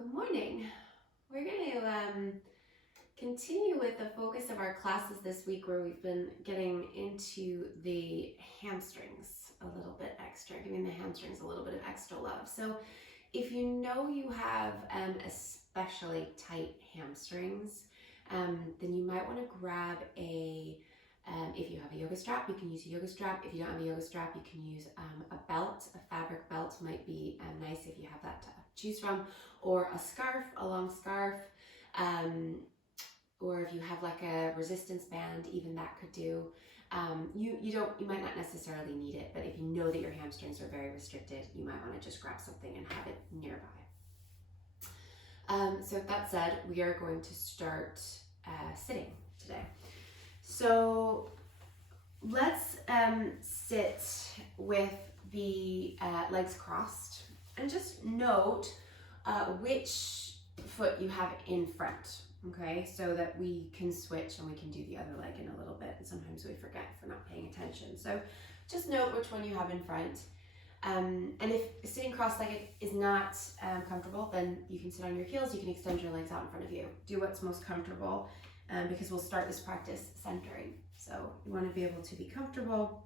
Good morning. We're going to continue with the focus of our classes this week where we've been getting into the hamstrings a little bit extra, giving the hamstrings a little bit of extra love. So if you know you have especially tight hamstrings, then you might want to grab if you have a yoga strap, you can use a yoga strap. If you don't have a yoga strap, you can use a belt. A fabric belt might be nice if you have that to choose from, or a scarf, a long scarf, or if you have like a resistance band, even that could do. You might not necessarily need it, but if you know that your hamstrings are very restricted, you might want to just grab something and have it nearby. So with that said, we are going to start sitting today. So let's sit with the legs crossed and just note which foot you have in front, okay? So that we can switch and we can do the other leg in a little bit. And sometimes we forget if we're not paying attention. So just note which one you have in front. And if sitting cross-legged is not comfortable, then you can sit on your heels. You can extend your legs out in front of you. Do what's most comfortable. Because we'll start this practice centering. So you want to be able to be comfortable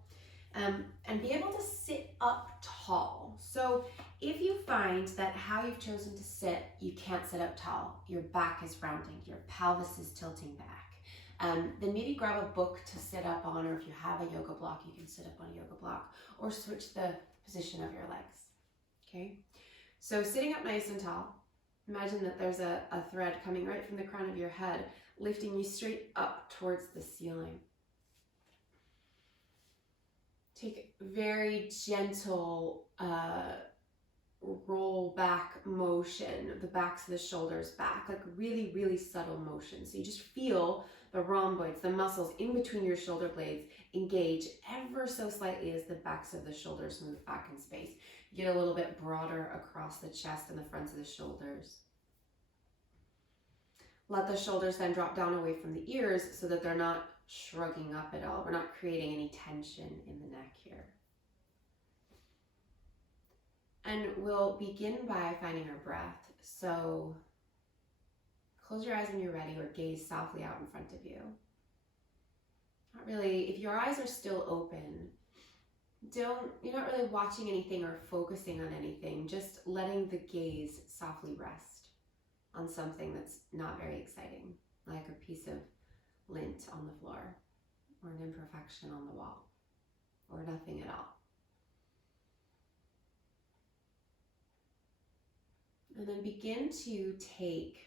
and be able to sit up tall. So if you find that how you've chosen to sit, you can't sit up tall, your back is rounding, your pelvis is tilting back, then maybe grab a book to sit up on, or if you have a yoga block, you can sit up on a yoga block, or switch the position of your legs, okay? So sitting up nice and tall, imagine that there's a thread coming right from the crown of your head, lifting you straight up towards the ceiling. Take very gentle roll back motion, the backs of the shoulders back, like really, really subtle motion. So you just feel the rhomboids, the muscles in between your shoulder blades engage ever so slightly as the backs of the shoulders move back in space. You get a little bit broader across the chest and the fronts of the shoulders. Let the shoulders then drop down away from the ears so that they're not shrugging up at all. We're not creating any tension in the neck here. And we'll begin by finding our breath. So close your eyes when you're ready, or gaze softly out in front of you. Not really, if your eyes are still open, you're not really watching anything or focusing on anything, just letting the gaze softly rest on something that's not very exciting, like a piece of lint on the floor, or an imperfection on the wall, or nothing at all. And then begin to take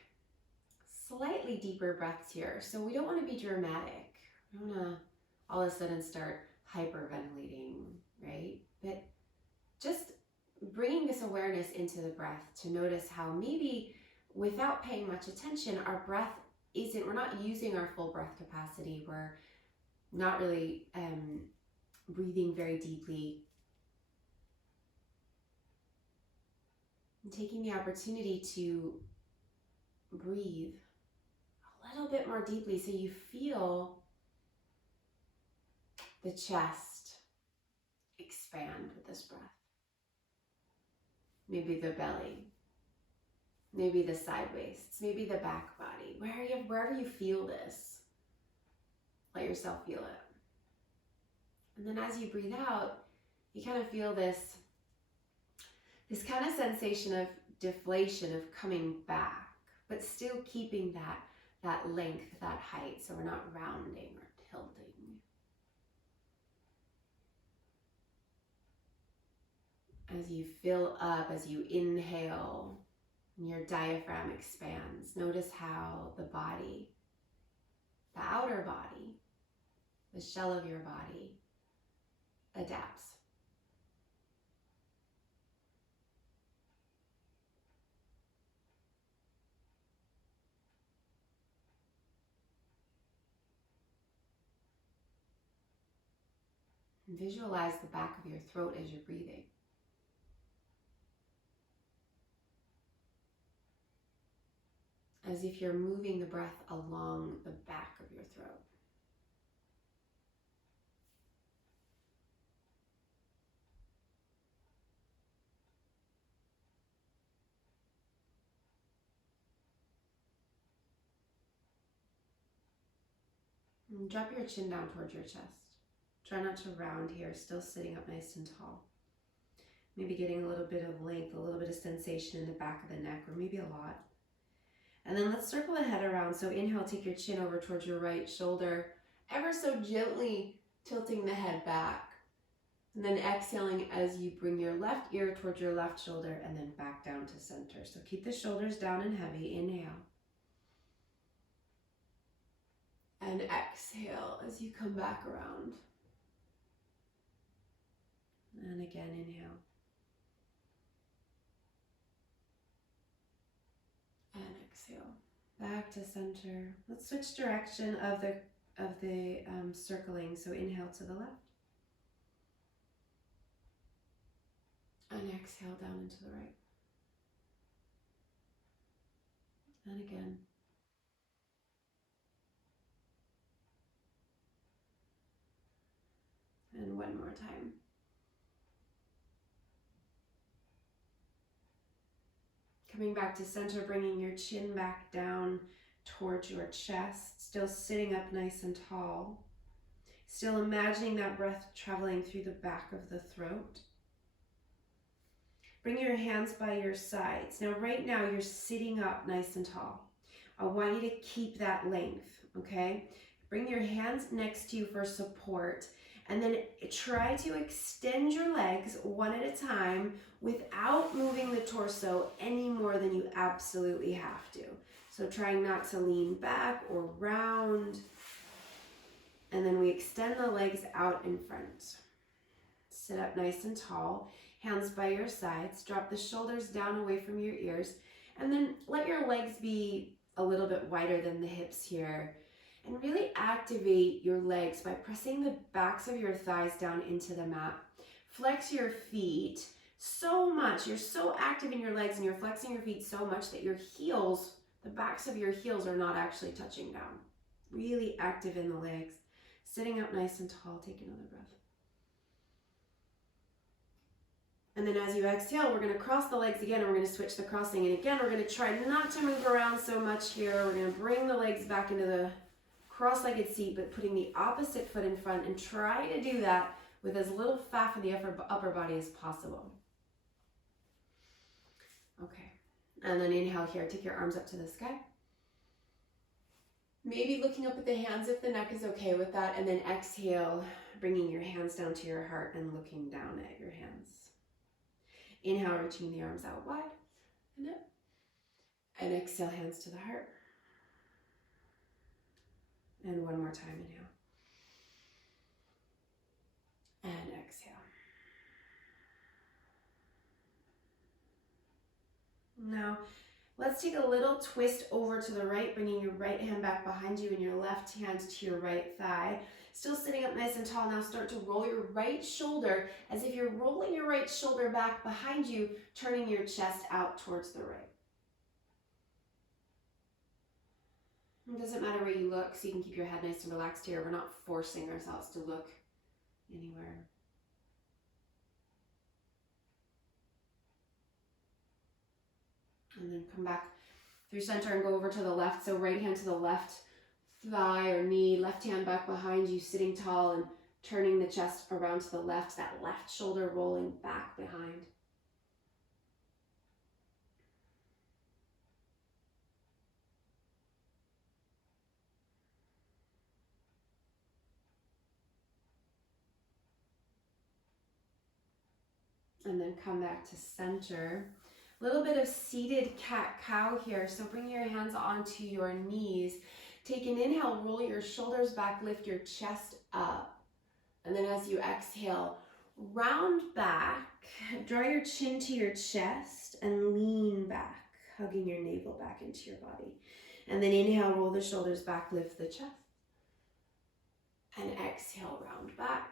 slightly deeper breaths here. So we don't want to be dramatic. We don't want to all of a sudden start hyperventilating, right? But just bringing this awareness into the breath to notice how maybe without paying much attention, our breath we're not using our full breath capacity. We're not really breathing very deeply. And taking the opportunity to breathe a little bit more deeply so you feel the chest expand with this breath. Maybe the belly. Maybe the side waists, maybe the back body, wherever you feel this, let yourself feel it. And then as you breathe out, you kind of feel this kind of sensation of deflation, of coming back, but still keeping that length, that height, so we're not rounding or tilting. As you fill up, as you inhale, and your diaphragm expands, notice how the body, the outer body, the shell of your body adapts. And visualize the back of your throat as you're breathing. As if you're moving the breath along the back of your throat. And drop your chin down towards your chest. Try not to round here, still sitting up nice and tall. Maybe getting a little bit of length, a little bit of sensation in the back of the neck, or maybe a lot. And then let's circle the head around. So inhale, take your chin over towards your right shoulder, ever so gently tilting the head back. And then exhaling as you bring your left ear towards your left shoulder and then back down to center. So keep the shoulders down and heavy. Inhale. And exhale as you come back around. And again, inhale. And exhale. Back to center. Let's switch direction of the circling. So inhale to the left. And exhale down into the right. And again. And one more time. Coming back to center, bringing your chin back down towards your chest, still sitting up nice and tall. Still imagining that breath traveling through the back of the throat. Bring your hands by your sides. Now, right now, you're sitting up nice and tall. I want you to keep that length, okay? Bring your hands next to you for support. And then try to extend your legs one at a time without moving the torso any more than you absolutely have to. So trying not to lean back or round. And then we extend the legs out in front. Sit up nice and tall, hands by your sides. Drop the shoulders down away from your ears. And then let your legs be a little bit wider than the hips here. And really activate your legs by pressing the backs of your thighs down into the mat. Flex your feet so much. You're so active in your legs and you're flexing your feet so much that your heels, the backs of your heels are not actually touching down. Really active in the legs. Sitting up nice and tall. Take another breath. And then as you exhale, we're going to cross the legs again and we're going to switch the crossing. And again, we're going to try not to move around so much here. We're going to bring the legs back into the cross-legged seat, but putting the opposite foot in front and try to do that with as little faff in the upper body as possible. Okay, and then inhale here, take your arms up to the sky. Maybe looking up at the hands if the neck is okay with that, and then exhale, bringing your hands down to your heart and looking down at your hands. Inhale, reaching the arms out wide and up, and exhale, hands to the heart. And one more time, inhale. And exhale. Now, let's take a little twist over to the right, bringing your right hand back behind you and your left hand to your right thigh. Still sitting up nice and tall. Now start to roll your right shoulder as if you're rolling your right shoulder back behind you, turning your chest out towards the right. It doesn't matter where you look, so you can keep your head nice and relaxed here. We're not forcing ourselves to look anywhere. And then come back through center and go over to the left. So right hand to the left thigh or knee, left hand back behind you, sitting tall and turning the chest around to the left, that left shoulder rolling back behind. And then come back to center. A little bit of seated cat-cow here. So bring your hands onto your knees. Take an inhale, roll your shoulders back, lift your chest up. And then as you exhale, round back, draw your chin to your chest and lean back, hugging your navel back into your body. And then inhale, roll the shoulders back, lift the chest. And exhale, round back.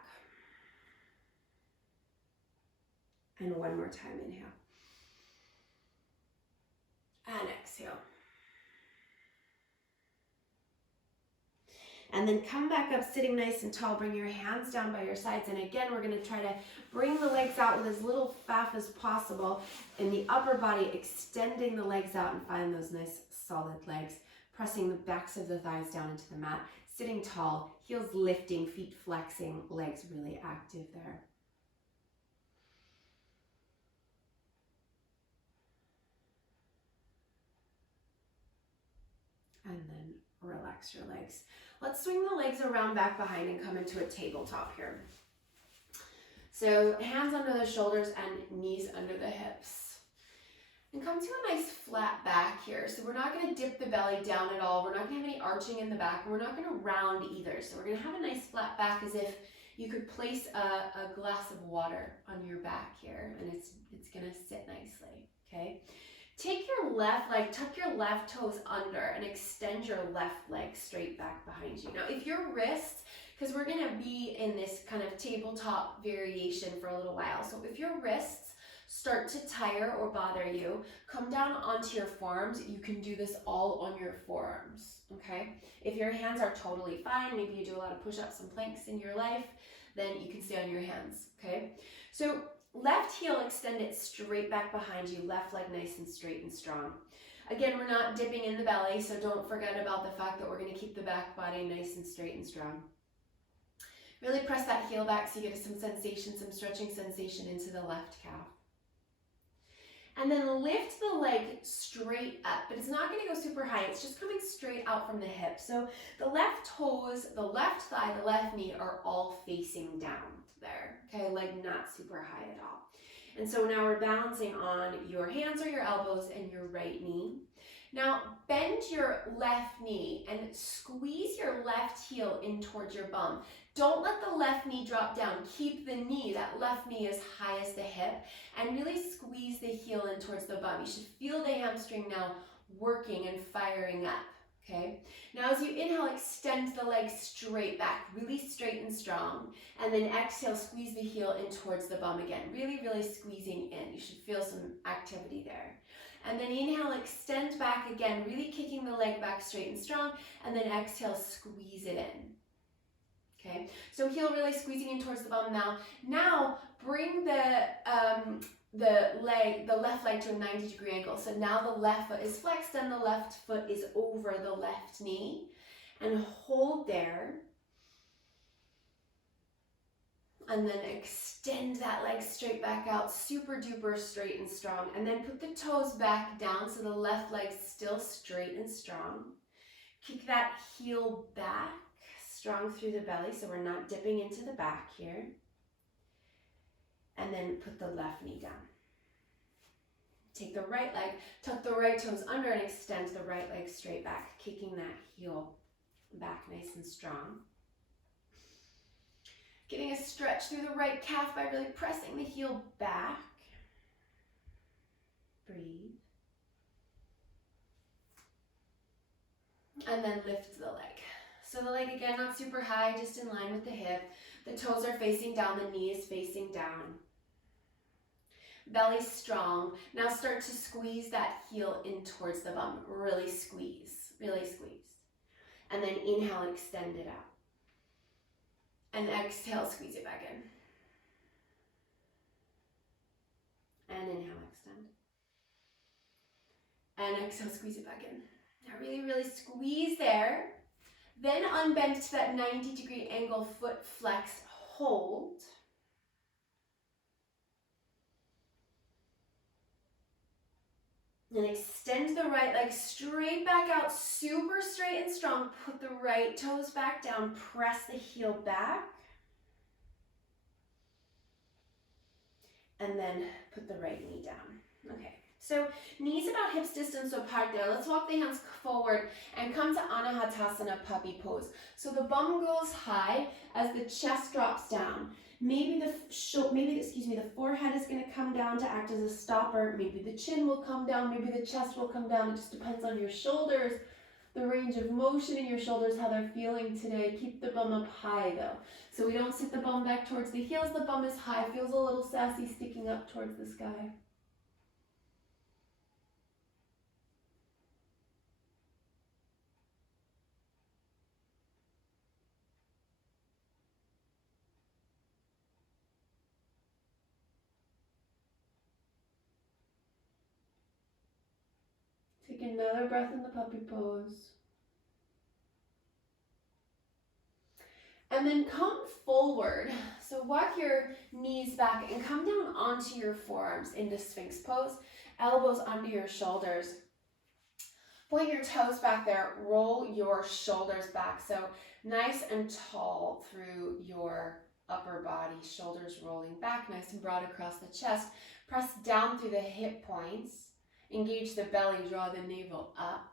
And one more time, inhale. And exhale. And then come back up, sitting nice and tall. Bring your hands down by your sides. And again, we're going to try to bring the legs out with as little faff as possible. In the upper body, extending the legs out and find those nice solid legs. Pressing the backs of the thighs down into the mat. sitting tall, heels lifting, feet flexing, legs really active there. And then relax your legs. Let's swing the legs around back behind and come into a tabletop here. So hands under the shoulders and knees under the hips. And come to a nice flat back here. So we're not going to dip the belly down at all. We're not going to have any arching in the back. And we're not going to round either. So we're going to have a nice flat back as if you could place a glass of water on your back here. And it's going to sit nicely, okay? Take your left leg, tuck your left toes under and extend your left leg straight back behind you. Now, if your wrists, because we're going to be in this kind of tabletop variation for a little while. So if your wrists start to tire or bother you, come down onto your forearms. You can do this all on your forearms, okay? If your hands are totally fine, maybe you do a lot of push-ups and planks in your life, then you can stay on your hands, okay? So left heel, extend it straight back behind you. Left leg nice and straight and strong. Again, we're not dipping in the belly, so don't forget about the fact that we're going to keep the back body nice and straight and strong. Really press that heel back so you get some sensation, some stretching sensation into the left calf. And then lift the leg straight up, but it's not going to go super high. It's just coming straight out from the hip. So the left toes, the left thigh, the left knee are all facing down there. Okay, leg not super high at all. And so now we're balancing on your hands or your elbows and your right knee. Now bend your left knee and squeeze your left heel in towards your bum. Don't let the left knee drop down. Keep the knee, that left knee, as high as the hip, and really squeeze the heel in towards the bum. You should feel the hamstring now working and firing up, okay? Now as you inhale, extend the leg straight back, really straight and strong, and then exhale, squeeze the heel in towards the bum again, really, really squeezing in. You should feel some activity there. And then inhale, extend back again, really kicking the leg back straight and strong, and then exhale, squeeze it in. Okay, so heel really squeezing in towards the bum now. Now bring the left leg to a 90-degree angle. So now the left foot is flexed and the left foot is over the left knee. And hold there. And then extend that leg straight back out, super duper straight and strong. And then put the toes back down so the left leg's still straight and strong. Kick that heel back. Strong through the belly, so we're not dipping into the back here. And then put the left knee down. Take the right leg, tuck the right toes under and extend the right leg straight back, kicking that heel back nice and strong. Getting a stretch through the right calf by really pressing the heel back. Breathe. And then lift the leg. So the leg, again, not super high, just in line with the hip. The toes are facing down, the knee is facing down. Belly strong. Now start to squeeze that heel in towards the bum. Really squeeze, really squeeze. And then inhale, extend it out. And exhale, squeeze it back in. And inhale, extend. And exhale, squeeze it back in. Now really, really squeeze there. Then unbend to that 90-degree angle, foot flex, hold. Then extend the right leg straight back out, super straight and strong. Put the right toes back down, press the heel back. And then put the right knee down. Okay. So knees about hips distance apart there. Let's walk the hands forward and come to Anahatasana puppy pose. So the bum goes high as the chest drops down. Maybe the forehead is going to come down to act as a stopper. Maybe the chin will come down. Maybe the chest will come down. It just depends on your shoulders, the range of motion in your shoulders, how they're feeling today. Keep the bum up high though. So we don't sit the bum back towards the heels. The bum is high. Feels a little sassy sticking up towards the sky. Take another breath in the puppy pose. And then come forward. So walk your knees back and come down onto your forearms into Sphinx pose. Elbows under your shoulders. Point your toes back there. Roll your shoulders back. So nice and tall through your upper body. Shoulders rolling back, nice and broad across the chest. Press down through the hip points. Engage the belly, draw the navel up.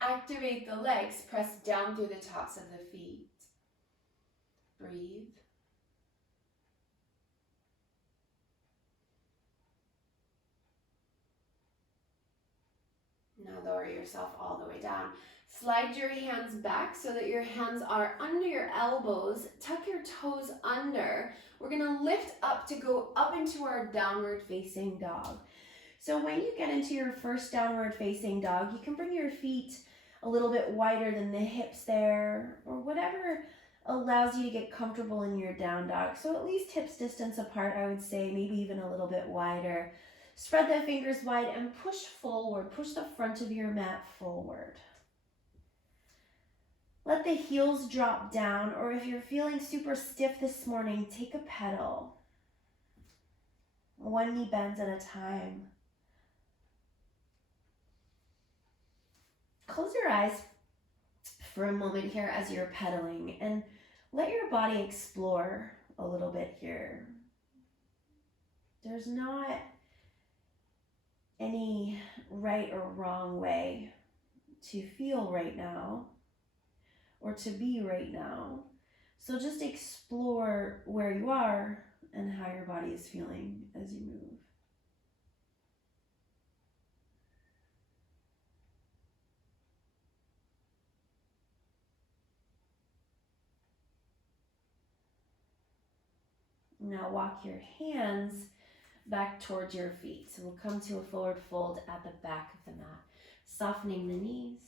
Activate the legs, press down through the tops of the feet. Breathe. Now lower yourself all the way down. Slide your hands back so that your hands are under your elbows. Tuck your toes under. We're going to lift up to go up into our downward facing dog. So when you get into your first downward facing dog, you can bring your feet a little bit wider than the hips there, or whatever allows you to get comfortable in your down dog. So at least hips distance apart, I would say, maybe even a little bit wider. Spread the fingers wide and push forward. Push the front of your mat forward. Let the heels drop down, or if you're feeling super stiff this morning, take a pedal. One knee bends at a time. Close your eyes for a moment here as you're pedaling and let your body explore a little bit here. There's not any right or wrong way to feel right now or to be right now. So just explore where you are and how your body is feeling as you move. Now walk your hands back towards your feet. So we'll come to a forward fold at the back of the mat, softening the knees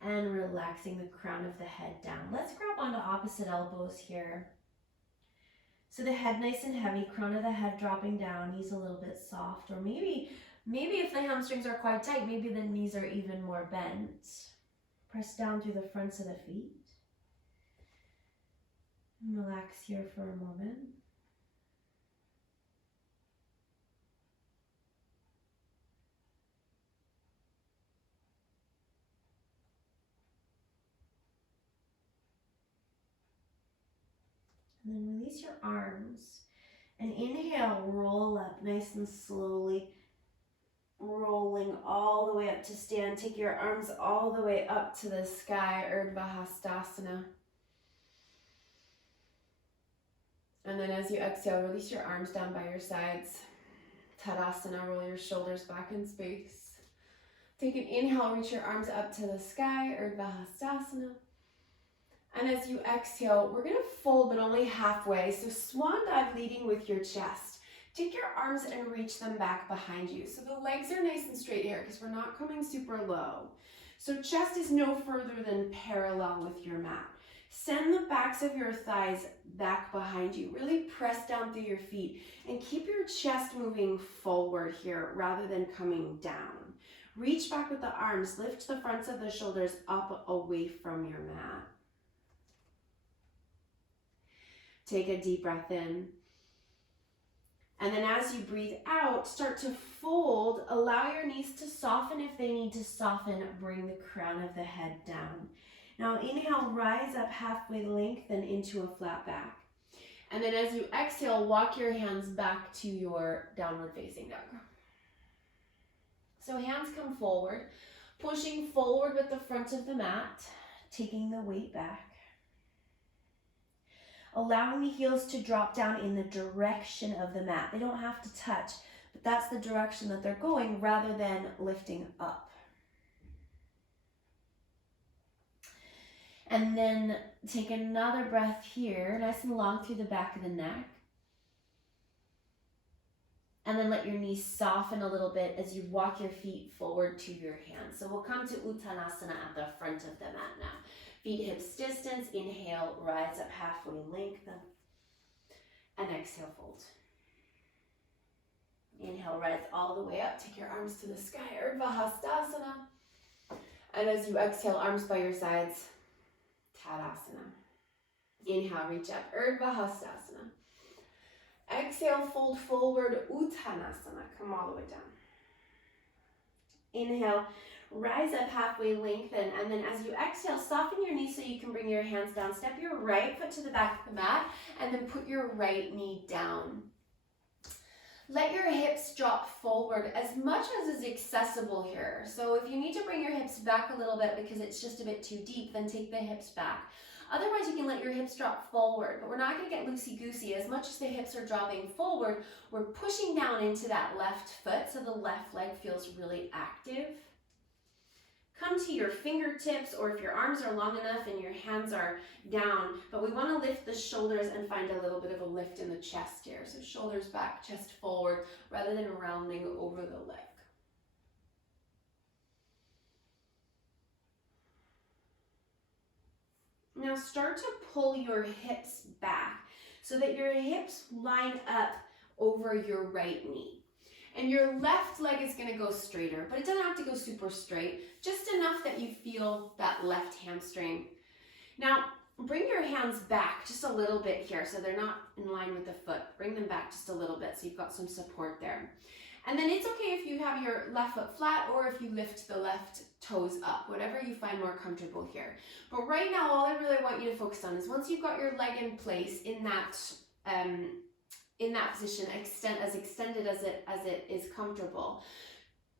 and relaxing the crown of the head down. Let's grab onto opposite elbows here. So the head nice and heavy, crown of the head dropping down, knees a little bit soft, or maybe if the hamstrings are quite tight, maybe the knees are even more bent. Press down through the fronts of the feet. And relax here for a moment. And then release your arms and inhale, roll up nice and slowly, rolling all the way up to stand. Take your arms all the way up to the sky, Urdhva Hastasana. And then as you exhale, release your arms down by your sides. Tadasana, roll your shoulders back in space. Take an inhale, reach your arms up to the sky, Urdhva Hastasana. And as you exhale, we're going to fold, but only halfway. So swan dive leading with your chest. Take your arms and reach them back behind you. So the legs are nice and straight here because we're not coming super low. So chest is no further than parallel with your mat. Send the backs of your thighs back behind you. Really press down through your feet and keep your chest moving forward here rather than coming down. Reach back with the arms. Lift the fronts of the shoulders up away from your mat. Take a deep breath in. And then as you breathe out, start to fold. Allow your knees to soften if they need to soften. Bring the crown of the head down. Now inhale, rise up halfway, lengthen into a flat back. And then as you exhale, walk your hands back to your downward facing dog. So hands come forward, pushing forward with the front of the mat, taking the weight back. Allowing the heels to drop down in the direction of the mat. They don't have to touch, but that's the direction that they're going rather than lifting up. And then take another breath here, nice and long through the back of the neck. And then let your knees soften a little bit as you walk your feet forward to your hands. So we'll come to Uttanasana at the front of the mat now. Feet hips distance, inhale, rise up halfway, lengthen, and exhale, fold. Inhale, rise all the way up, take your arms to the sky, Urdhva Hastasana. And as you exhale, arms by your sides, Tadasana. Inhale, reach up, Urdhva Hastasana. Exhale, fold forward, Uttanasana. Come all the way down. Inhale, rise up halfway, lengthen, and then as you exhale, soften your knees so you can bring your hands down. Step your right foot to the back of the mat, and then put your right knee down. Let your hips drop forward as much as is accessible here. So if you need to bring your hips back a little bit because it's just a bit too deep, then take the hips back. Otherwise, you can let your hips drop forward, but we're not going to get loosey-goosey. As much as the hips are dropping forward, we're pushing down into that left foot so the left leg feels really active. Come to your fingertips, or if your arms are long enough and your hands are down, but we want to lift the shoulders and find a little bit of a lift in the chest here. So shoulders back, chest forward, rather than rounding over the leg. Now start to pull your hips back so that your hips line up over your right knee. And your left leg is going to go straighter, but it doesn't have to go super straight, just enough that you feel that left hamstring. Now, bring your hands back just a little bit here so they're not in line with the foot. Bring them back just a little bit so you've got some support there. And then it's okay if you have your left foot flat or if you lift the left toes up, whatever you find more comfortable here. But right now, all I really want you to focus on is once you've got your leg in place in that position, as extended as it is comfortable,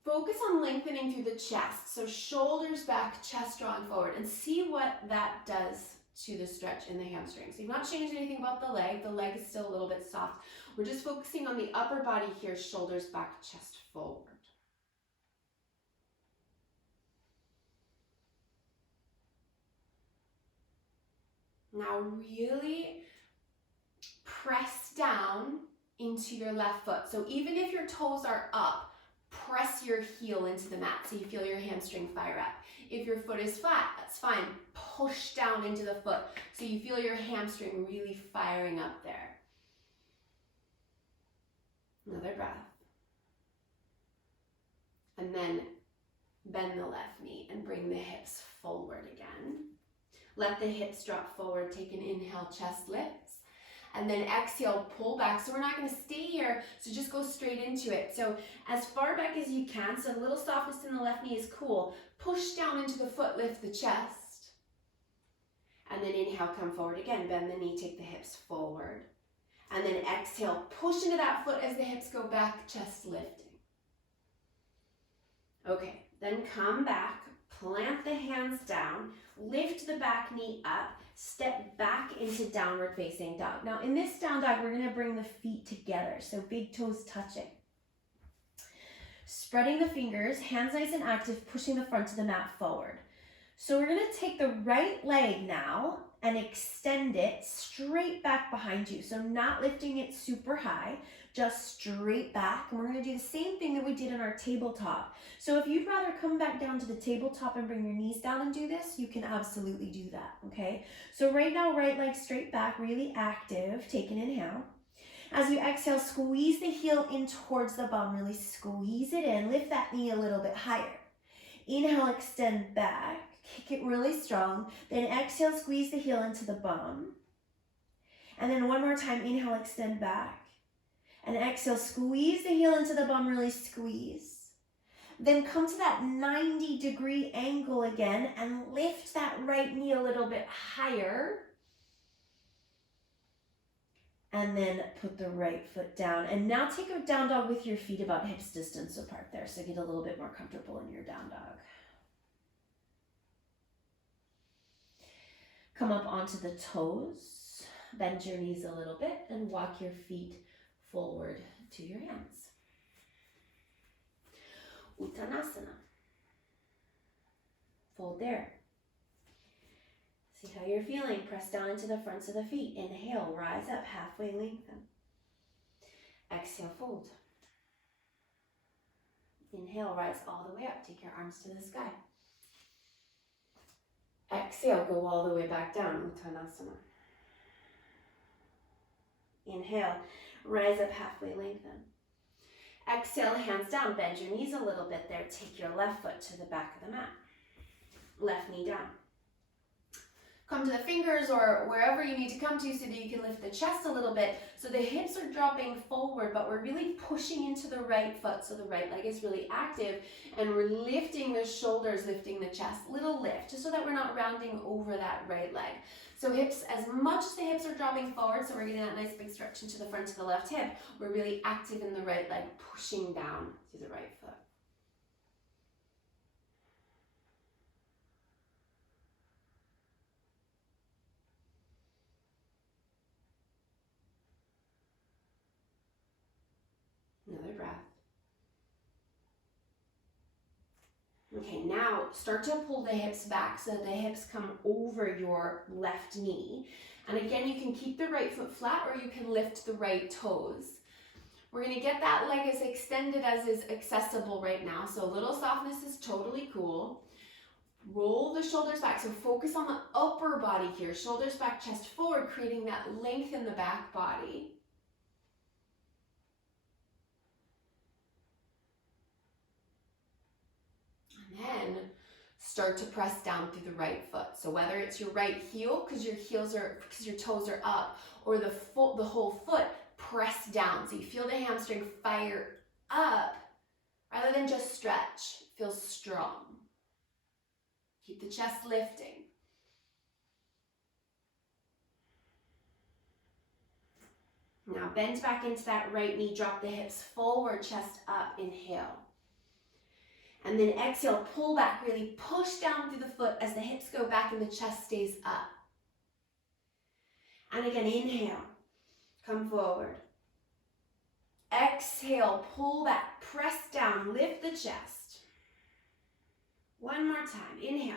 focus on lengthening through the chest. So shoulders back, chest drawing forward, and see what that does to the stretch in the hamstrings. So you've not changed anything about the leg. The leg is still a little bit soft. We're just focusing on the upper body here, shoulders back, chest forward. Now really press down into your left foot. So even if your toes are up, press your heel into the mat so you feel your hamstring fire up. If your foot is flat, that's fine. Push down into the foot so you feel your hamstring really firing up there. Another breath. And then bend the left knee and bring the hips forward again. Let the hips drop forward. Take an inhale, chest lifts. And then exhale, pull back. So we're not going to stay here, so just go straight into it. So as far back as you can, so a little softness in the left knee is cool. Push down into the foot, lift the chest. And then inhale, come forward again. Bend the knee, take the hips forward. And then exhale, push into that foot as the hips go back, chest lifting. Okay, then come back, plant the hands down, lift the back knee up, step back into downward facing dog. Now in this down dog, we're going to bring the feet together, so big toes touching. Spreading the fingers, hands nice and active, pushing the front of the mat forward. So we're going to take the right leg now and extend it straight back behind you. So not lifting it super high, just straight back. And we're going to do the same thing that we did in our tabletop. So if you'd rather come back down to the tabletop and bring your knees down and do this, you can absolutely do that, okay? So right now, right leg straight back, really active. Take an inhale. As you exhale, squeeze the heel in towards the bum. Really squeeze it in. Lift that knee a little bit higher. Inhale, extend back. Kick it really strong. Then exhale, squeeze the heel into the bum. And then one more time, inhale, extend back. And exhale, squeeze the heel into the bum, really squeeze. Then come to that 90-degree angle again and lift that right knee a little bit higher. And then put the right foot down. And now take a down dog with your feet about hips distance apart there. So get a little bit more comfortable in your down dog. Come up onto the toes, bend your knees a little bit, and walk your feet forward to your hands. Uttanasana. Fold there. See how you're feeling. Press down into the fronts of the feet. Inhale, rise up, halfway lengthen. Exhale, fold. Inhale, rise all the way up. Take your arms to the sky. Exhale, go all the way back down, Uttanasana. Inhale, rise up, halfway lengthen. Exhale, hands down, bend your knees a little bit there. Take your left foot to the back of the mat. Left knee down. come to the fingers or wherever you need to come to so that you can lift the chest a little bit. So the hips are dropping forward, but we're really pushing into the right foot. So the right leg is really active and we're lifting the shoulders, lifting the chest, little lift, just so that we're not rounding over that right leg. So hips, as much as the hips are dropping forward, so we're getting that nice big stretch into the front of the left hip, we're really active in the right leg, pushing down to the right foot. Another breath. Okay, now start to pull the hips back so that the hips come over your left knee. And again, you can keep the right foot flat or you can lift the right toes. We're going to get that leg as extended as is accessible right now. So a little softness is totally cool. Roll the shoulders back. So focus on the upper body here. Shoulders back, chest forward, creating that length in the back body. And then start to press down through the right foot. So whether it's your right heel because your toes are up, or the whole foot, press down. So you feel the hamstring fire up rather than just stretch. Feel strong. Keep the chest lifting. Now bend back into that right knee, drop the hips forward, chest up, inhale. And then exhale, pull back, really push down through the foot as the hips go back and the chest stays up. And again, inhale, come forward. Exhale, pull back, press down, lift the chest. One more time, inhale.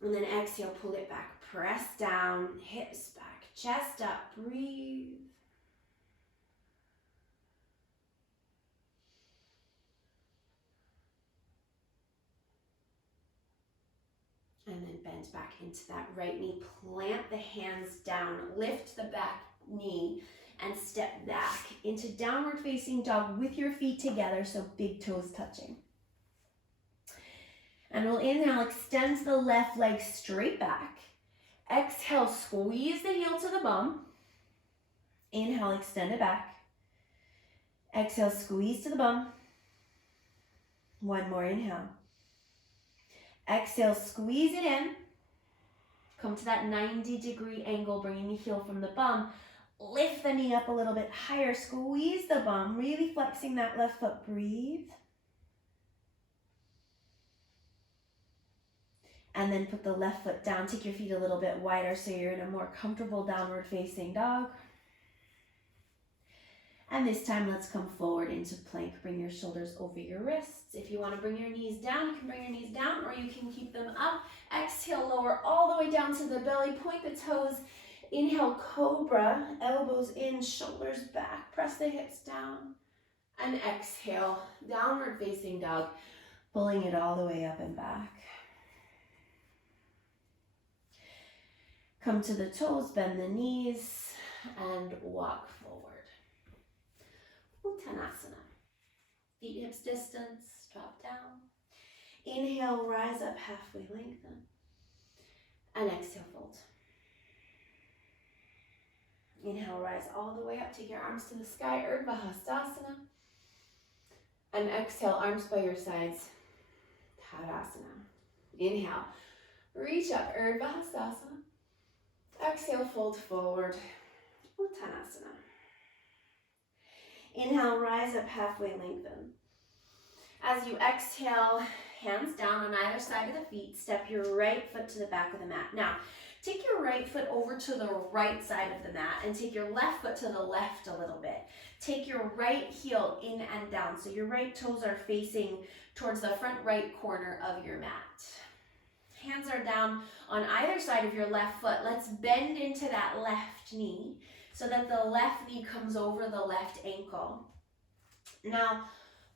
And then exhale, pull it back, press down, hips back, chest up, breathe. And then bend back into that right knee, plant the hands down, lift the back knee, and step back into downward facing dog with your feet together, so big toes touching. And we'll inhale, extend the left leg straight back. Exhale, squeeze the heel to the bum. Inhale, extend it back. Exhale, squeeze to the bum. One more inhale. Exhale, squeeze it in. Come to that 90-degree angle, bringing the heel from the bum. Lift the knee up a little bit higher. Squeeze the bum, really flexing that left foot. Breathe. And then put the left foot down. Take your feet a little bit wider so you're in a more comfortable downward facing dog. And this time, let's come forward into plank. Bring your shoulders over your wrists. If you want to bring your knees down, you can bring your knees down, or you can keep them up. Exhale, lower all the way down to the belly. Point the toes. Inhale, cobra. Elbows in, shoulders back. Press the hips down. And exhale, downward facing dog. Pulling it all the way up and back. Come to the toes, bend the knees, and walk forward. Uttanasana. Feet hips distance, drop down. Inhale, rise up, halfway lengthen. And exhale, fold. Inhale, rise all the way up. Take your arms to the sky, Urdhva Hastasana. And exhale, arms by your sides, Tadasana. Inhale, reach up, Urdhva Hastasana. Exhale, fold forward, Uttanasana. Inhale, rise up, halfway lengthen. As you exhale, hands down on either side of the feet, step your right foot to the back of the mat. Now, take your right foot over to the right side of the mat and take your left foot to the left a little bit. Take your right heel in and down, so your right toes are facing towards the front right corner of your mat. Hands are down on either side of your left foot. Let's bend into that left knee so that the left knee comes over the left ankle. Now,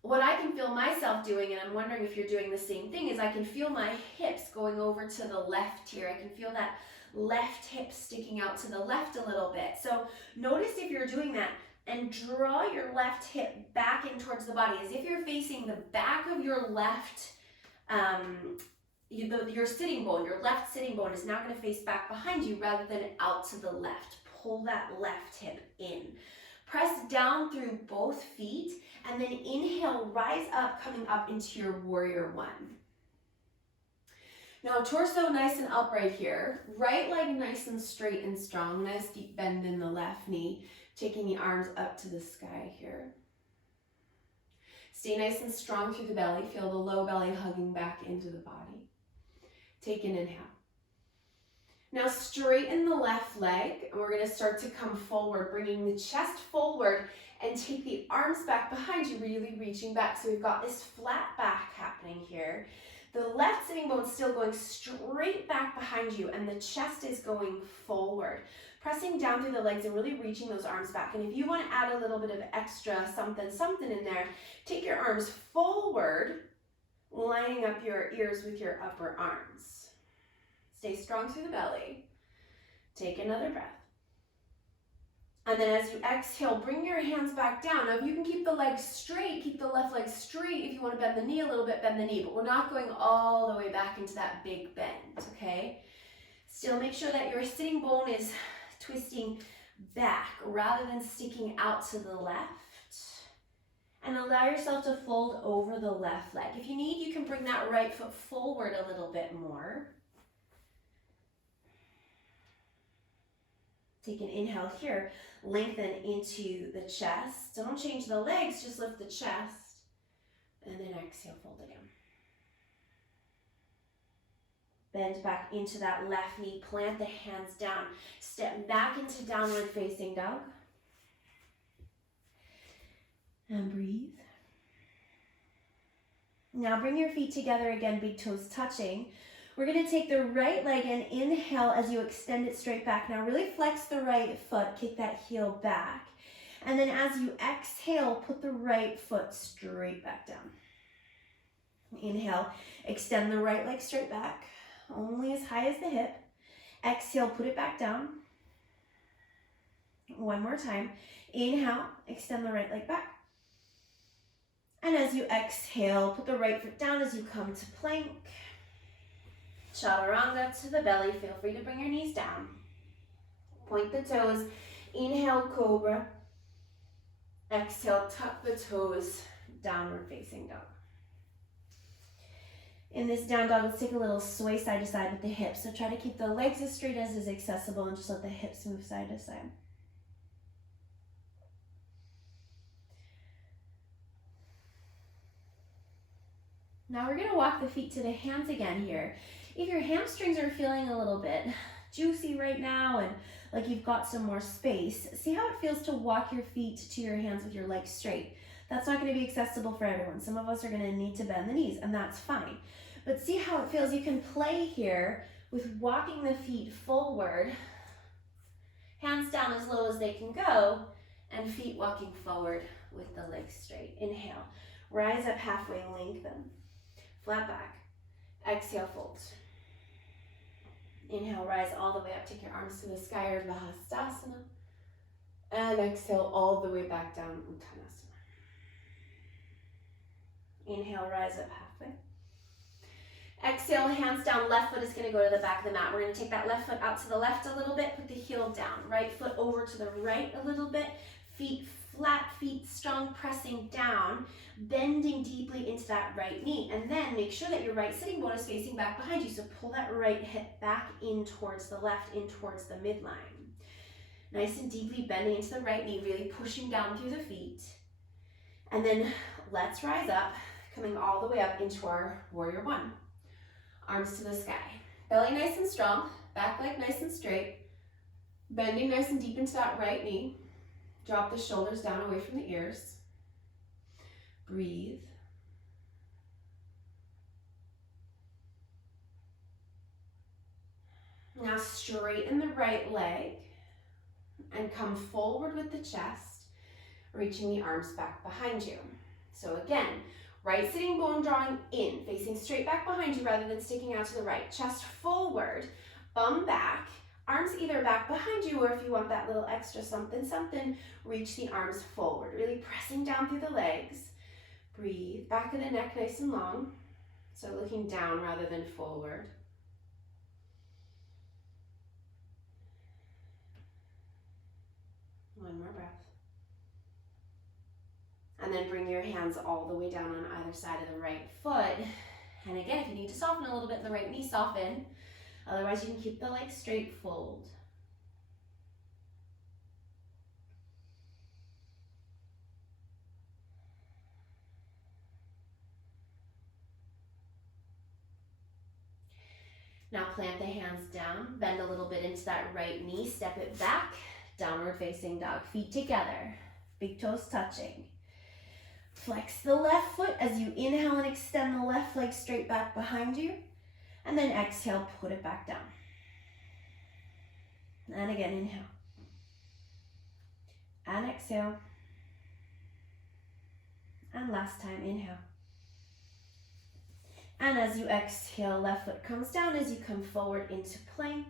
what I can feel myself doing, and I'm wondering if you're doing the same thing, is I can feel my hips going over to the left here. I can feel that left hip sticking out to the left a little bit. So notice if you're doing that, and draw your left hip back in towards the body as if you're facing the back of your left your sitting bone, your left sitting bone is now going to face back behind you rather than out to the left. Pull that left hip in. Press down through both feet and then inhale, rise up, coming up into your warrior one. Now torso nice and upright here. Right leg nice and straight and strong. Nice deep bend in the left knee. Taking the arms up to the sky here. Stay nice and strong through the belly. Feel the low belly hugging back into the body. Take an inhale. Now straighten the left leg, and we're going to start to come forward, bringing the chest forward and take the arms back behind you, really reaching back. So we've got this flat back happening here. The left sitting bone still going straight back behind you, and the chest is going forward. Pressing down through the legs and really reaching those arms back. And if you want to add a little bit of extra something in there, take your arms forward, lining up your ears with your upper arms. Stay strong through the belly. Take another breath. And then as you exhale, bring your hands back down. Now if you can keep the legs straight, keep the left leg straight. If you want to bend the knee a little bit, bend the knee. But we're not going all the way back into that big bend, okay? Still make sure that your sitting bone is twisting back rather than sticking out to the left. And allow yourself to fold over the left leg. If you need, you can bring that right foot forward a little bit more. Take an inhale here, lengthen into the chest. Don't change the legs, just lift the chest. And then exhale, fold again. Bend back into that left knee, plant the hands down. Step back into downward facing dog. And breathe. Now bring your feet together again, big toes touching. We're going to take the right leg and inhale as you extend it straight back. Now really flex the right foot, kick that heel back. And then as you exhale, put the right foot straight back down. Inhale, extend the right leg straight back, only as high as the hip. Exhale, put it back down. One more time. Inhale, extend the right leg back. And as you exhale, put the right foot down as you come to plank. Chaturanga to the belly. Feel free to bring your knees down. Point the toes. Inhale, cobra. Exhale, tuck the toes. Downward facing dog. In this down dog, let's take a little sway side to side with the hips. So try to keep the legs as straight as is accessible and just let the hips move side to side. Now we're going to walk the feet to the hands again here. If your hamstrings are feeling a little bit juicy right now and like you've got some more space, see how it feels to walk your feet to your hands with your legs straight. That's not going to be accessible for everyone. Some of us are going to need to bend the knees, and that's fine. But see how it feels. You can play here with walking the feet forward, hands down as low as they can go, and feet walking forward with the legs straight. Inhale, rise up halfway, lengthen, flat back. Exhale, fold. Inhale, rise all the way up. Take your arms to the sky, Urdhva Hastasana. And exhale all the way back down, Uttanasana. Inhale, rise up halfway. Exhale, hands down, left foot is going to go to the back of the mat. We're going to take that left foot out to the left a little bit, put the heel down. Right foot over to the right a little bit. Feet flat, feet strong, pressing down, bending deeply into that right knee. And then make sure that your right sitting bone is facing back behind you. So pull that right hip back in towards the left, in towards the midline. Nice and deeply bending into the right knee, really pushing down through the feet. And then let's rise up, coming all the way up into our warrior one. Arms to the sky. Belly nice and strong, back leg nice and straight. Bending nice and deep into that right knee. Drop the shoulders down away from the ears. Breathe. Now straighten the right leg and come forward with the chest, reaching the arms back behind you. So again, right sitting bone drawing in, facing straight back behind you rather than sticking out to the right. Chest forward, bum back, arms either back behind you, or if you want that little extra something, reach the arms forward, really pressing down through the legs. Breathe, back of the neck nice and long. So looking down rather than forward. One more breath. And then bring your hands all the way down on either side of the right foot. And again, if you need to soften a little bit in the right knee, soften. Otherwise, you can keep the legs straight, fold. Now plant the hands down, bend a little bit into that right knee, step it back, downward facing dog, feet together, big toes touching. Flex the left foot as you inhale and extend the left leg straight back behind you. And then exhale, put it back down. And again, inhale. And exhale. And last time, inhale. And as you exhale, left foot comes down as you come forward into plank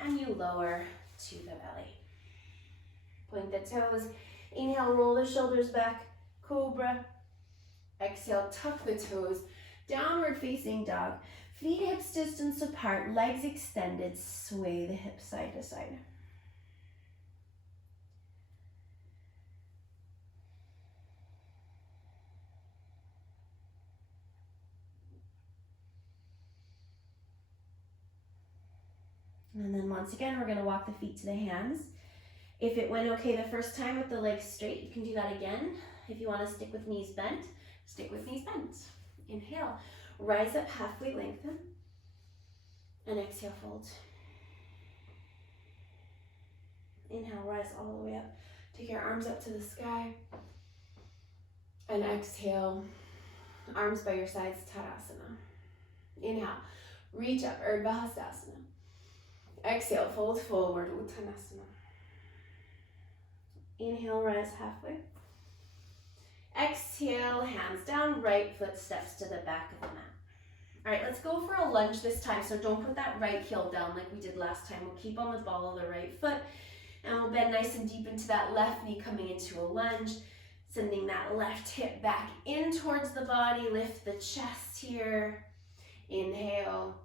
and you lower to the belly. Point the toes. Inhale, roll the shoulders back, cobra. Exhale, tuck the toes, downward facing dog. Feet hips distance apart, legs extended, sway the hips side to side. And then once again, we're gonna walk the feet to the hands. If it went okay the first time with the legs straight, you can do that again. If you wanna stick with knees bent, stick with knees bent. Inhale, rise up halfway, lengthen. And exhale, fold. Inhale, rise all the way up. Take your arms up to the sky. And exhale, arms by your sides, Tadasana. Inhale, reach up, Urdhva Hastasana. Exhale, fold forward, Uttanasana. Inhale, rise halfway. Exhale, hands down, right foot steps to the back of the mat. All right, let's go for a lunge this time. So don't put that right heel down like we did last time. We'll keep on the ball of the right foot and we'll bend nice and deep into that left knee coming into a lunge, sending that left hip back in towards the body. Lift the chest here. Inhale.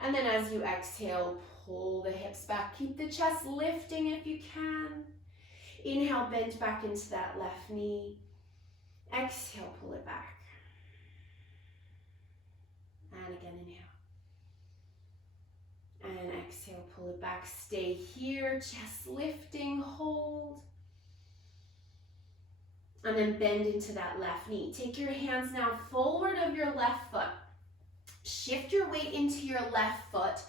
And then as you exhale, pull the hips back. Keep the chest lifting if you can. Inhale, bend back into that left knee. Exhale, pull it back. And again, inhale. And exhale, pull it back. Stay here, chest lifting, hold. And then bend into that left knee. Take your hands now forward of your left foot. Shift your weight into your left foot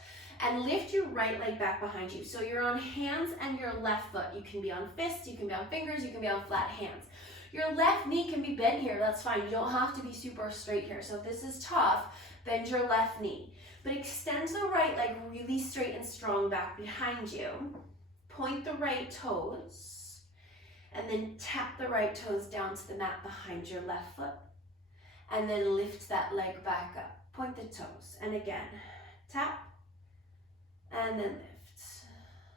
and lift your right leg back behind you. So you're on hands and your left foot. You can be on fists, you can be on fingers, you can be on flat hands. Your left knee can be bent here, that's fine. You don't have to be super straight here. So if this is tough, bend your left knee. But extend the right leg really straight and strong back behind you. Point the right toes. And then tap the right toes down to the mat behind your left foot. And then lift that leg back up. Point the toes. And again, tap. And then lift.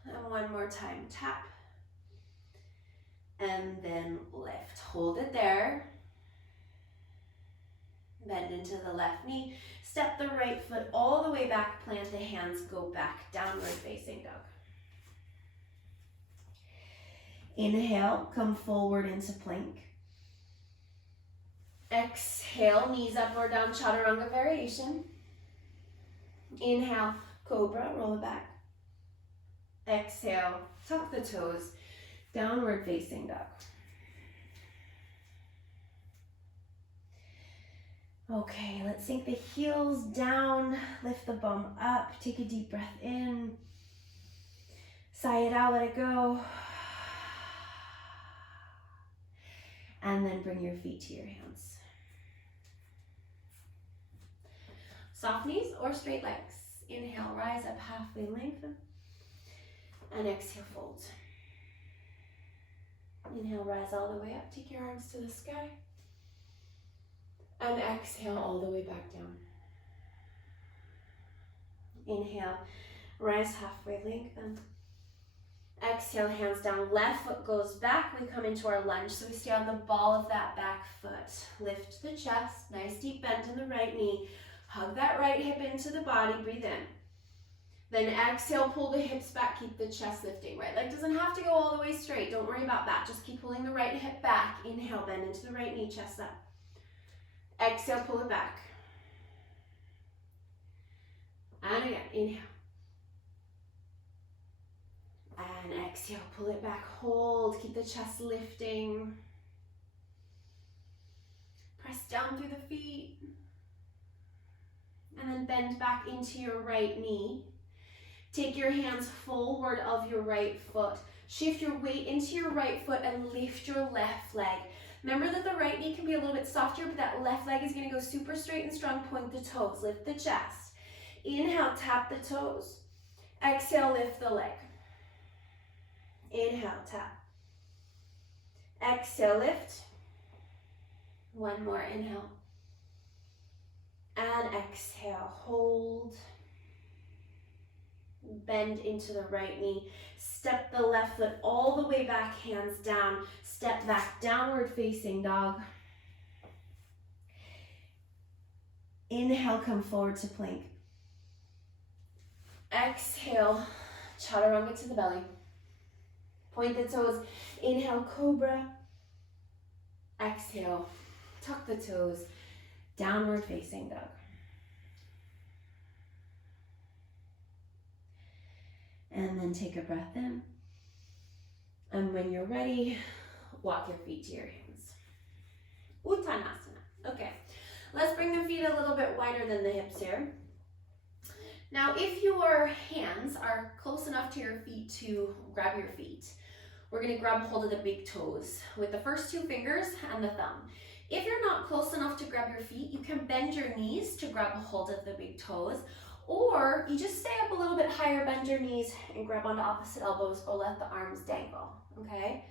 And one more time, tap. And then lift. Hold it there. Bend into the left knee. Step the right foot all the way back. Plant the hands. Go back. Downward facing dog. Inhale. Come forward into plank. Exhale. Knees up or down. Chaturanga variation. Inhale. Cobra. Roll it back. Exhale. Tuck the toes. Downward facing dog. Okay, let's sink the heels down, lift the bum up, take a deep breath in, sigh it out, let it go. And then bring your feet to your hands. Soft knees or straight legs. Inhale, rise up halfway, lengthen. And exhale, fold. Inhale, rise all the way up, take your arms to the sky. And exhale all the way back down. Inhale, rise halfway, lengthen. Exhale, hands down, left foot goes back. We come into our lunge, so we stay on the ball of that back foot. Lift the chest, nice deep bend in the right knee. Hug that right hip into the body, breathe in. Then exhale, pull the hips back, keep the chest lifting. Right leg doesn't have to go all the way straight. Don't worry about that. Just keep pulling the right hip back. Inhale, bend into the right knee, chest up. Exhale, pull it back. And again, inhale. And exhale, pull it back, hold, keep the chest lifting. Press down through the feet. And then bend back into your right knee. Take your hands forward of your right foot. Shift your weight into your right foot and lift your left leg. Remember that the right knee can be a little bit softer, but that left leg is going to go super straight and strong. Point the toes, lift the chest. Inhale, tap the toes. Exhale, lift the leg. Inhale, tap. Exhale, lift. One more, inhale. And exhale, hold. Bend into the right knee. Step the left foot all the way back, hands down. Step back, downward facing dog. Inhale, come forward to plank. Exhale, chaturanga to the belly. Point the toes. Inhale, cobra. Exhale, tuck the toes. Downward facing dog. And then take a breath in. And when you're ready, walk your feet to your hands. Uttanasana. Okay, let's bring the feet a little bit wider than the hips here. Now, if your hands are close enough to your feet to grab your feet, we're going to grab hold of the big toes with the first two fingers and the thumb. If you're not close enough to grab your feet, you can bend your knees to grab a hold of the big toes, or you just stay up a little bit higher, bend your knees and grab onto opposite elbows or let the arms dangle, okay?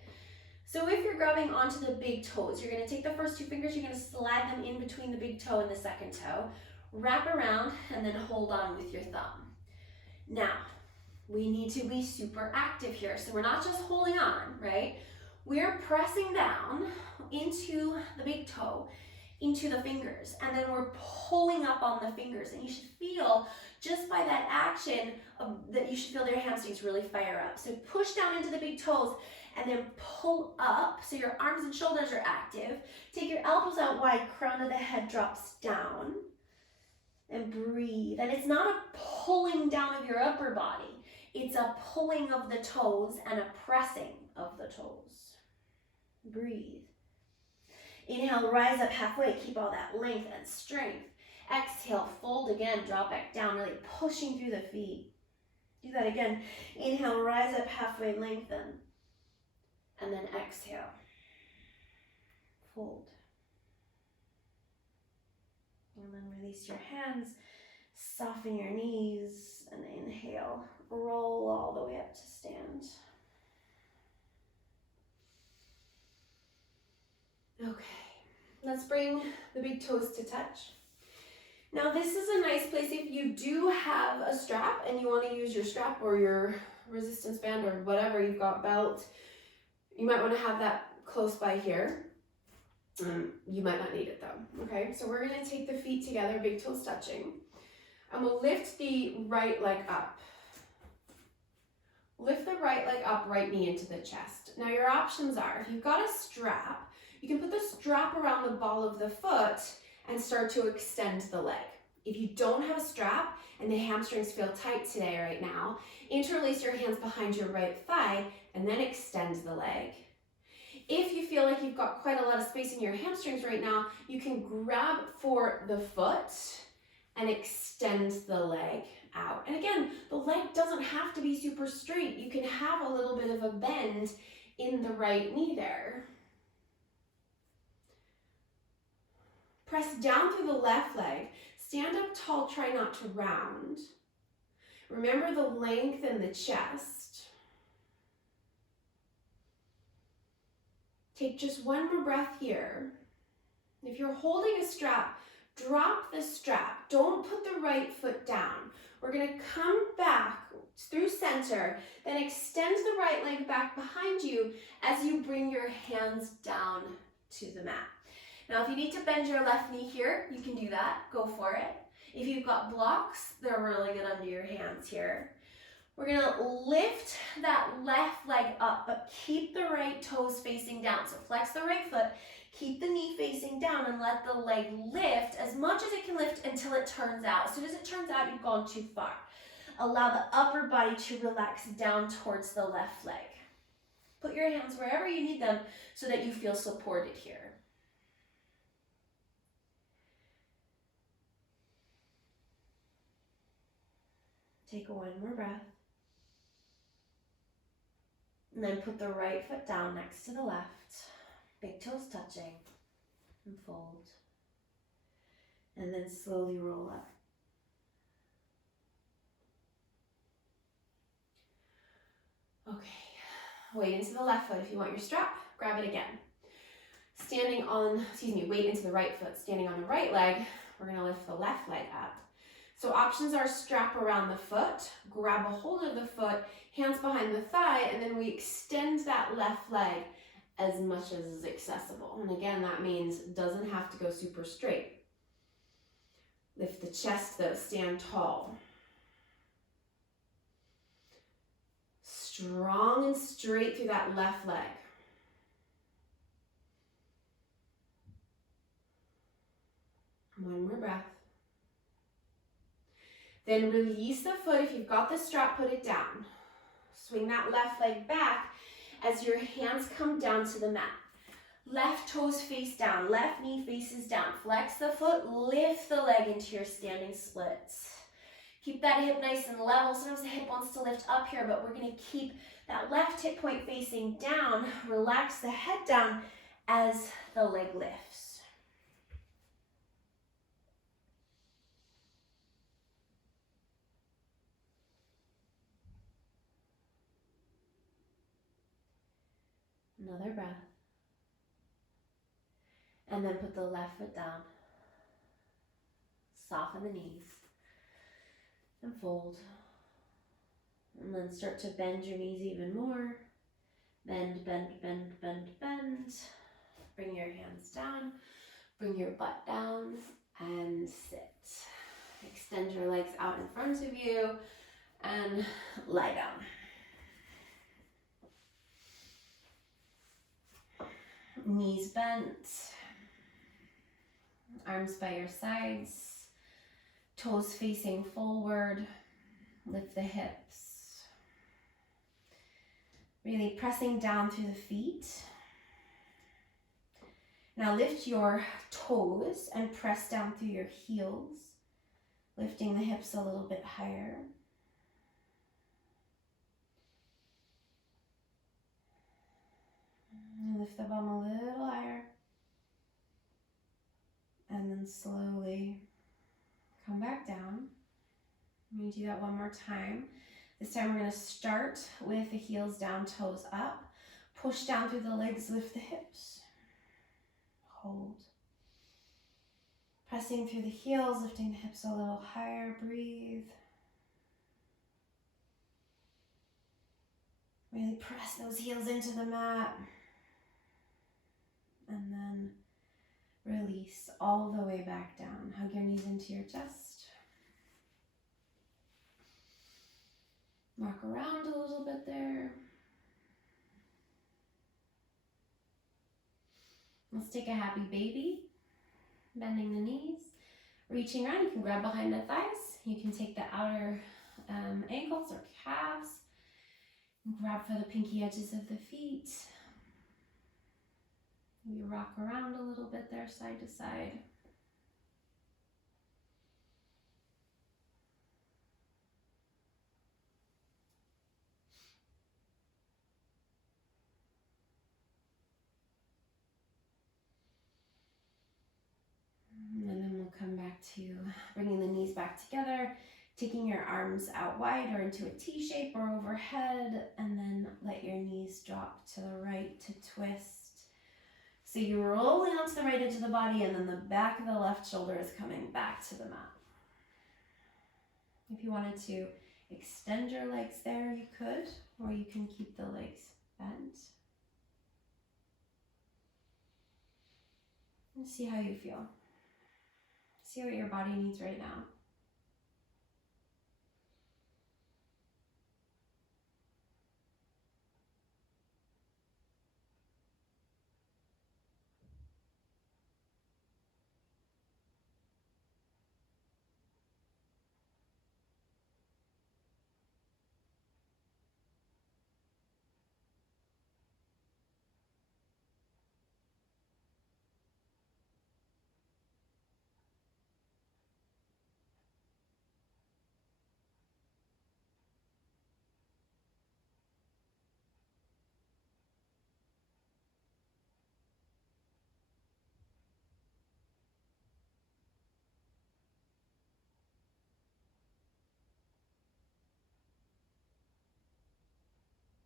So if you're grabbing onto the big toes, you're going to take the first two fingers, you're going to slide them in between the big toe and the second toe, wrap around, and then hold on with your thumb. Now, we need to be super active here, so we're not just holding on, right? We're pressing down into the big toe, into the fingers, and then we're pulling up on the fingers, and you should feel, just by that action, that you should feel your hamstrings really fire up. So push down into the big toes, and then pull up, so your arms and shoulders are active. Take your elbows out wide, crown of the head drops down, and breathe. And it's not a pulling down of your upper body, it's a pulling of the toes and a pressing of the toes. Breathe. Inhale, rise up halfway, keep all that length and strength. Exhale, fold again, drop back down, really pushing through the feet. Do that again. Inhale, rise up halfway, lengthen. And then exhale, fold. And then release your hands, soften your knees, and inhale, roll all the way up to stand. Okay, let's bring the big toes to touch. Now this is a nice place if you do have a strap and you want to use your strap or your resistance band or whatever you've got, belt, you might want to have that close by here. You might not need it though. Okay, so we're going to take the feet together, big toes touching, and we'll lift the right leg up. Lift the right leg up, right knee into the chest. Now your options are, if you've got a strap, you can put the strap around the ball of the foot and start to extend the leg. If you don't have a strap and the hamstrings feel tight today right now, interlace your hands behind your right thigh and then extend the leg. If you feel like you've got quite a lot of space in your hamstrings right now, you can grab for the foot and extend the leg out. And again, the leg doesn't have to be super straight. You can have a little bit of a bend in the right knee there. Press down through the left leg. Stand up tall, try not to round. Remember the length in the chest. Take just one more breath here. If you're holding a strap, drop the strap. Don't put the right foot down. We're going to come back through center, then extend the right leg back behind you as you bring your hands down to the mat. Now, if you need to bend your left knee here, you can do that. Go for it. If you've got blocks, they're really good under your hands here. We're gonna lift that left leg up, but keep the right toes facing down. So flex the right foot, keep the knee facing down, and let the leg lift as much as it can lift until it turns out. As soon as it turns out, you've gone too far. Allow the upper body to relax down towards the left leg. Put your hands wherever you need them so that you feel supported here. Take one more breath. And then put the right foot down next to the left. Big toes touching. And fold. And then slowly roll up. Okay. Weight into the left foot. If you want your strap, grab it again. Weight into the right foot. Standing on the right leg, we're going to lift the left leg up. So options are strap around the foot, grab a hold of the foot, hands behind the thigh, and then we extend that left leg as much as is accessible. And again, that means it doesn't have to go super straight. Lift the chest though, stand tall. Strong and straight through that left leg. One more breath. Then release the foot. If you've got the strap, put it down. Swing that left leg back as your hands come down to the mat. Left toes face down, left knee faces down. Flex the foot, lift the leg into your standing splits. Keep that hip nice and level. Sometimes the hip wants to lift up here, but we're going to keep that left hip point facing down. Relax the head down as the leg lifts. Another breath. And then put the left foot down. Soften the knees. And fold. And then start to bend your knees even more. Bend, bend, bend, bend, bend. Bring your hands down. Bring your butt down and sit. Extend your legs out in front of you and lie down. Knees bent, arms by your sides, toes facing forward, lift the hips. Really pressing down through the feet. Now lift your toes and press down through your heels, lifting the hips a little bit higher. Lift the bum a little higher. And then slowly come back down. I'm going to do that one more time. This time we're going to start with the heels down, toes up. Push down through the legs, lift the hips. Hold. Pressing through the heels, lifting the hips a little higher. Breathe. Really press those heels into the mat. And then release all the way back down. Hug your knees into your chest. Rock around a little bit there. Let's take a happy baby. Bending the knees. Reaching around, you can grab behind the thighs. You can take the outer ankles or calves. And grab for the pinky edges of the feet. You rock around a little bit there, side to side. And then we'll come back to bringing the knees back together, taking your arms out wide or into a T shape or overhead, and then let your knees drop to the right to twist. So you're rolling onto the right edge of the body, and then the back of the left shoulder is coming back to the mat. If you wanted to extend your legs there, you could, or you can keep the legs bent. And see how you feel. See what your body needs right now.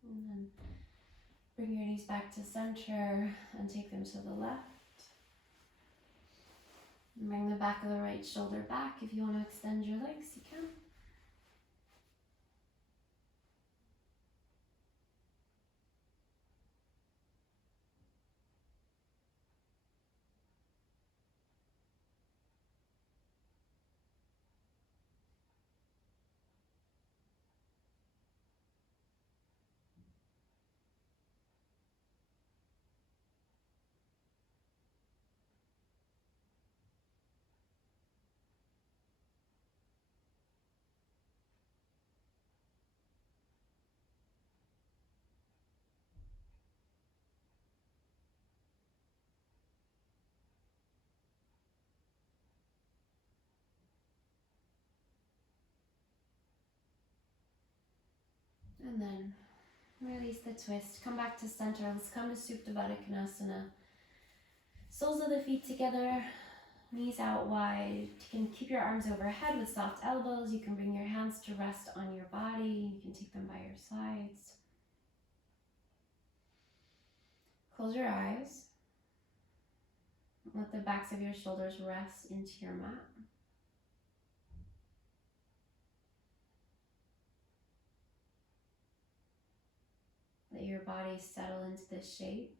And then bring your knees back to center and take them to the left. And bring the back of the right shoulder back. If you want to extend your legs, you can. And then release the twist. Come back to center. Let's come to Supta Baddha Konasana. Soles of the feet together, knees out wide. You can keep your arms overhead with soft elbows. You can bring your hands to rest on your body. You can take them by your sides. Close your eyes. Let the backs of your shoulders rest into your mat. Let your body settle into this shape.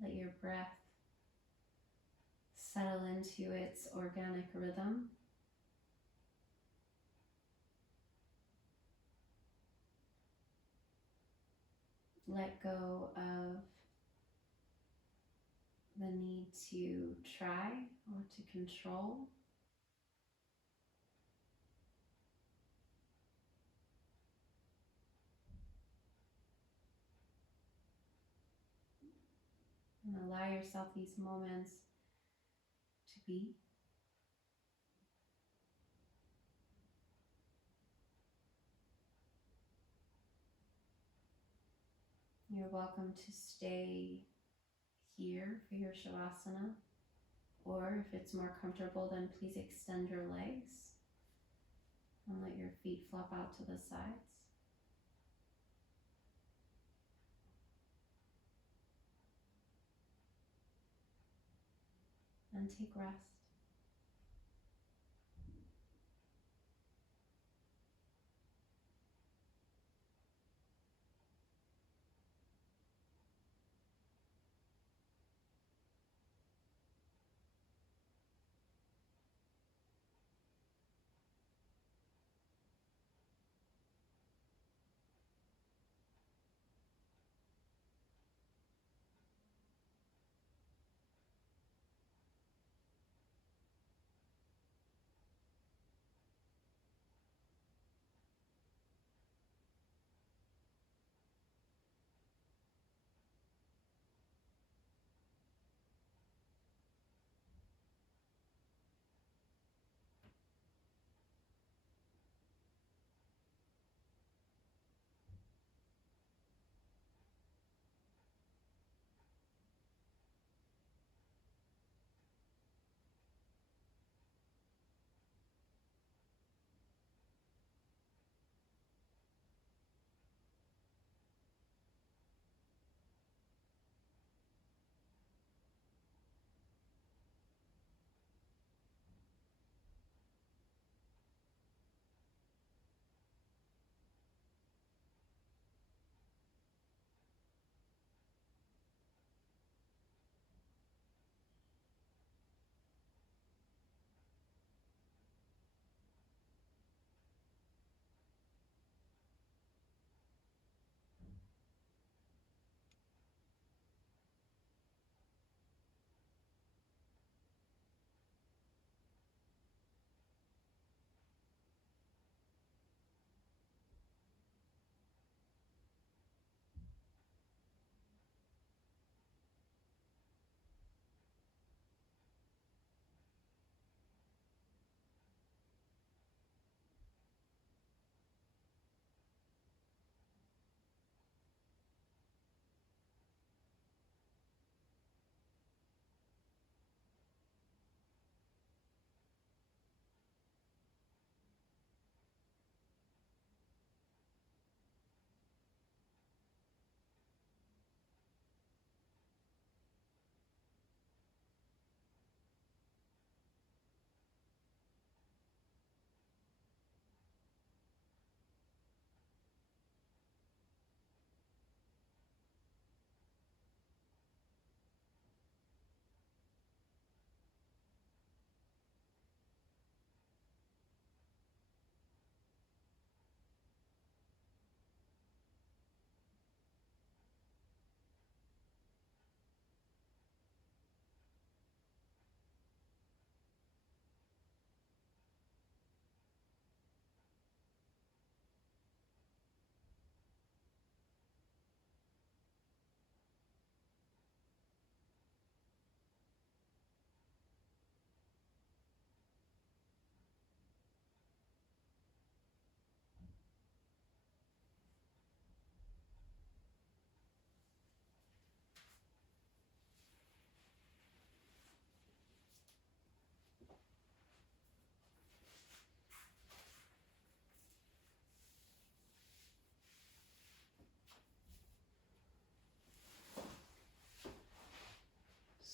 Let your breath settle into its organic rhythm. Let go of the need to try or to control. And allow yourself these moments to be. You're welcome to stay here for your Shavasana, or if it's more comfortable, then please extend your legs and let your feet flop out to the sides. And take rest.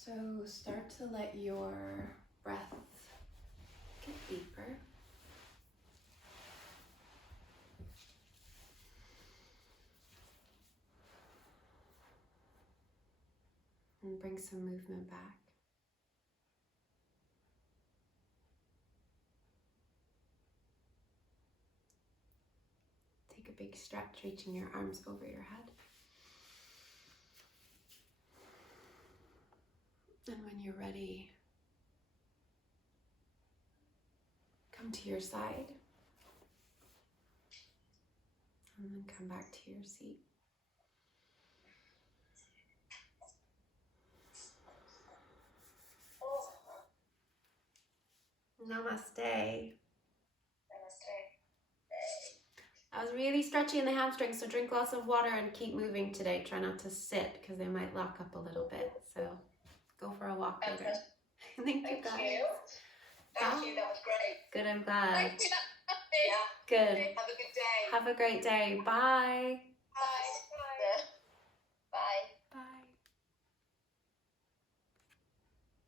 So start to let your breath get deeper. And bring some movement back. Take a big stretch, reaching your arms over your head. And when you're ready, come to your side. And then come back to your seat. Namaste. I was really stretching the hamstrings, so drink lots of water and keep moving today. Try not to sit because they might lock up a little bit. So go for a walk later. Thank you, guys. Thank you, that was great. Good, I'm glad. Thank you. Yeah. Good. Have a good day. Have a great day. Bye.